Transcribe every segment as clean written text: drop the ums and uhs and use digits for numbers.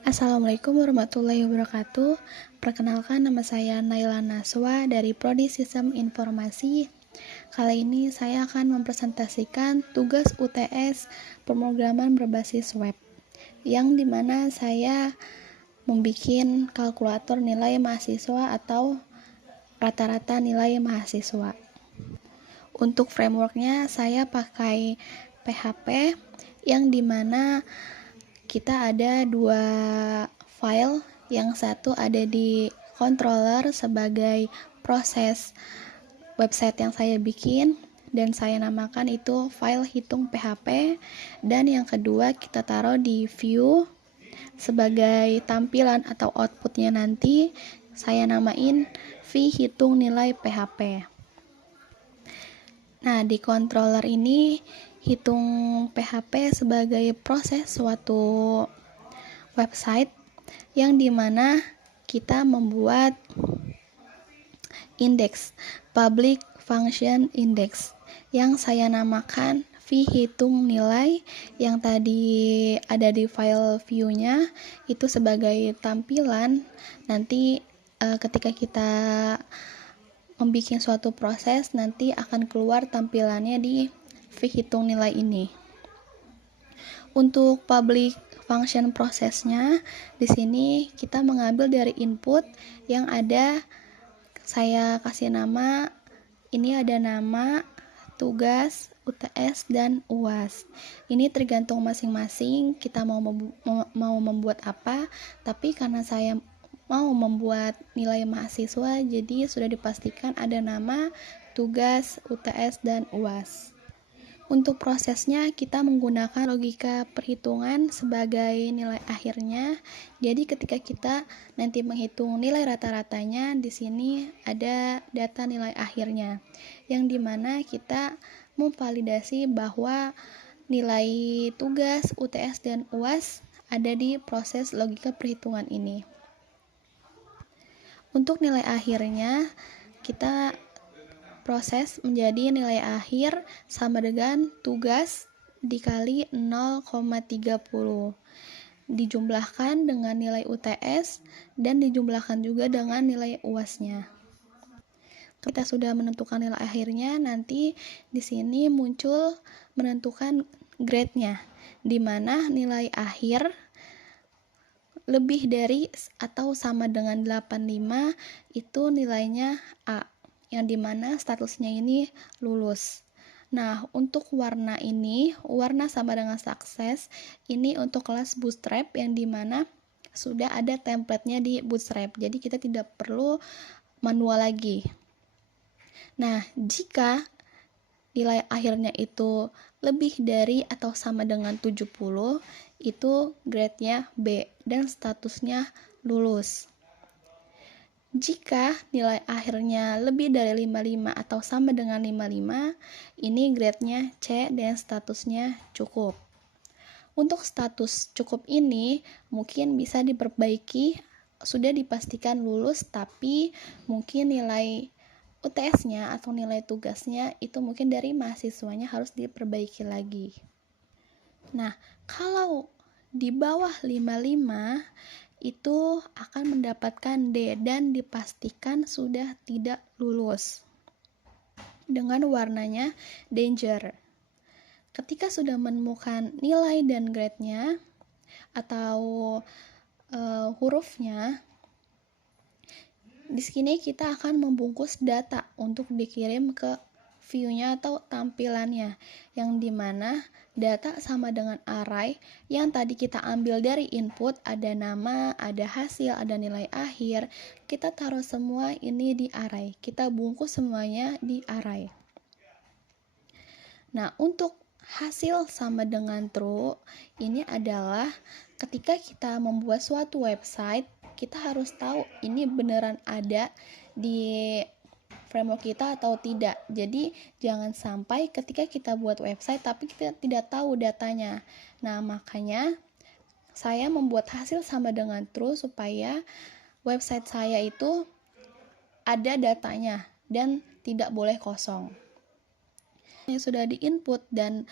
Assalamualaikum warahmatullahi wabarakatuh. Perkenalkan, nama saya Naila Naswa dari Prodi Sistem Informasi. Kali ini saya akan mempresentasikan tugas UTS pemrograman berbasis web, yang dimana saya membuat kalkulator nilai mahasiswa atau rata-rata nilai mahasiswa. Untuk frameworknya saya pakai PHP, yang dimana kita ada dua file, yang satu ada di controller sebagai proses website yang saya bikin dan saya namakan itu file hitung PHP, dan yang kedua kita taruh di view sebagai tampilan atau outputnya, nanti saya namain v hitung nilai PHP. Nah, di controller ini hitung PHP sebagai proses suatu website yang dimana kita membuat indeks, public function index, yang saya namakan v hitung nilai, yang tadi ada di file view-nya itu sebagai tampilan. Nanti ketika kita membuat suatu proses, nanti akan keluar tampilannya di v hitung nilai ini. Untuk public function prosesnya, di sini kita mengambil dari input yang ada, saya kasih nama, ini ada nama, tugas, UTS, dan UAS. Ini tergantung masing-masing kita mau membuat apa, tapi karena saya mau membuat nilai mahasiswa, jadi sudah dipastikan ada nama, tugas, UTS, dan UAS. Untuk prosesnya kita menggunakan logika perhitungan sebagai nilai akhirnya. Jadi ketika kita nanti menghitung nilai rata-ratanya, di sini ada data nilai akhirnya, yang dimana kita memvalidasi bahwa nilai tugas, UTS, dan UAS ada di proses logika perhitungan ini. Untuk nilai akhirnya kita proses menjadi nilai akhir sama dengan tugas dikali 0,30 dijumlahkan dengan nilai UTS dan dijumlahkan juga dengan nilai UAS-nya. Kita sudah menentukan nilai akhirnya, nanti di sini muncul menentukan grade-nya, di mana nilai akhir lebih dari atau sama dengan 85 itu nilainya A, yang dimana statusnya ini lulus. Nah, untuk warna ini, warna sama dengan sukses, ini untuk kelas Bootstrap, yang dimana sudah ada template-nya di Bootstrap, jadi kita tidak perlu manual lagi. Nah, jika nilai akhirnya itu lebih dari atau sama dengan 70, itu grade-nya B dan statusnya lulus. Jika nilai akhirnya lebih dari 55 atau sama dengan 55, ini grade-nya C dan statusnya cukup. Untuk status cukup ini mungkin bisa diperbaiki, sudah dipastikan lulus, tapi mungkin nilai UTS-nya atau nilai tugasnya itu mungkin dari mahasiswanya harus diperbaiki lagi. Nah, kalau di bawah 55 itu akan mendapatkan D dan dipastikan sudah tidak lulus dengan warnanya danger. Ketika sudah menemukan nilai dan grade-nya atau hurufnya, di sini kita akan membungkus data untuk dikirim ke view-nya atau tampilannya, yang dimana data sama dengan array yang tadi kita ambil dari input, ada nama, ada hasil, ada nilai akhir, kita taruh semua ini di array, kita bungkus semuanya di array. Nah, untuk hasil sama dengan true, ini adalah ketika kita membuat suatu website, kita harus tahu ini beneran ada di framework kita atau tidak. Jadi jangan sampai ketika kita buat website tapi kita tidak tahu datanya. Nah, makanya saya membuat hasil sama dengan true supaya website saya itu ada datanya dan tidak boleh kosong. Yang sudah di input dan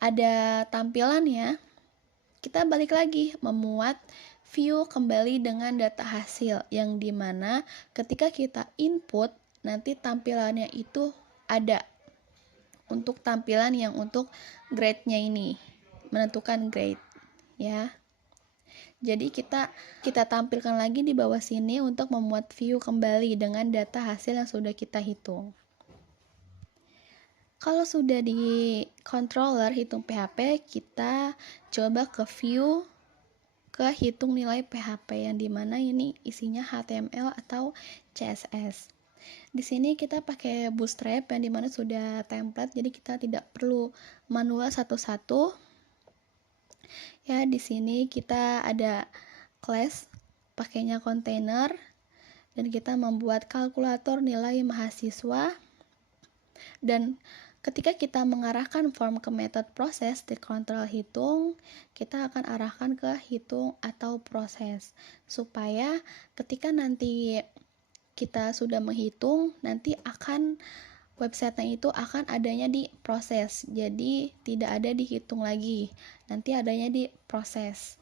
ada tampilannya, kita balik lagi memuat view kembali dengan data hasil, yang dimana ketika kita input nanti tampilannya itu ada untuk tampilan yang untuk grade-nya ini, menentukan grade ya. Jadi kita tampilkan lagi di bawah sini untuk memuat view kembali dengan data hasil yang sudah kita hitung. Kalau sudah di controller hitung PHP, kita coba ke view, ke hitung nilai PHP, yang dimana ini isinya HTML atau CSS. Di sini kita pakai Bootstrap yang dimana sudah template, jadi kita tidak perlu manual satu-satu. Ya, di sini kita ada class, pakainya container, dan kita membuat kalkulator nilai mahasiswa. Dan ketika kita mengarahkan form ke method proses di kontrol hitung, kita akan arahkan ke hitung atau proses, supaya ketika nanti kita sudah menghitung, nanti akan websitenya itu akan adanya di proses, jadi tidak ada dihitung lagi, nanti adanya di proses.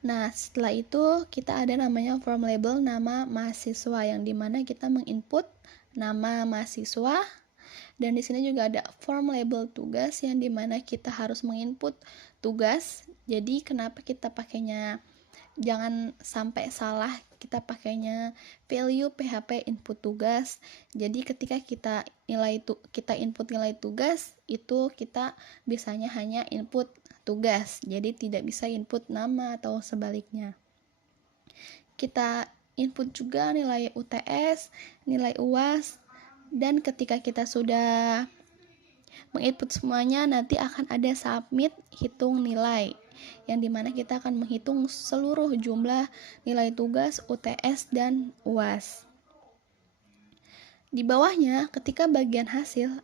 Nah, setelah itu kita ada namanya form label nama mahasiswa, yang dimana kita menginput nama mahasiswa. Dan di sini juga ada form label tugas, yang dimana kita harus menginput tugas. Jadi kenapa kita pakainya, jangan sampai salah, kita pakainya value PHP input tugas. Jadi ketika kita input nilai tugas, itu kita bisanya hanya input tugas, jadi tidak bisa input nama atau sebaliknya. Kita input juga nilai UTS, nilai UAS, dan ketika kita sudah menginput semuanya, nanti akan ada submit hitung nilai, yang dimana kita akan menghitung seluruh jumlah nilai tugas, UTS, dan UAS. Di bawahnya, ketika bagian hasil,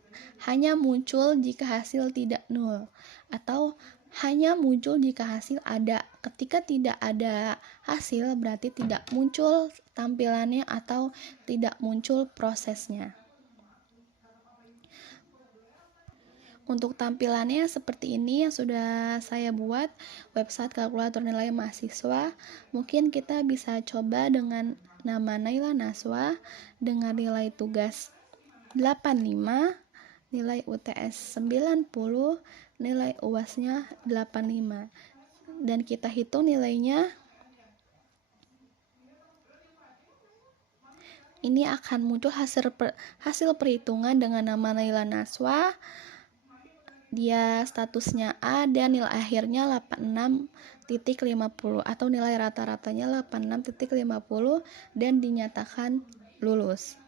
hanya muncul jika hasil tidak nol, atau hanya muncul jika hasil ada. Ketika tidak ada hasil, berarti tidak muncul tampilannya atau tidak muncul prosesnya. Untuk tampilannya seperti ini yang sudah saya buat, website kalkulator nilai mahasiswa. Mungkin kita bisa coba dengan nama Naila Naswa, dengan nilai tugas 85, nilai UTS 90, nilai UAS-nya 85. Dan kita hitung nilainya. Ini akan muncul hasil perhitungan dengan nama Naila Naswa. Dia statusnya A dan nilai akhirnya 86.50 atau nilai rata-ratanya 86.50 dan dinyatakan lulus.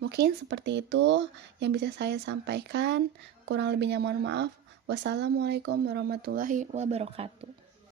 Mungkin seperti itu yang bisa saya sampaikan. Kurang lebihnya mohon maaf. Wassalamualaikum warahmatullahi wabarakatuh.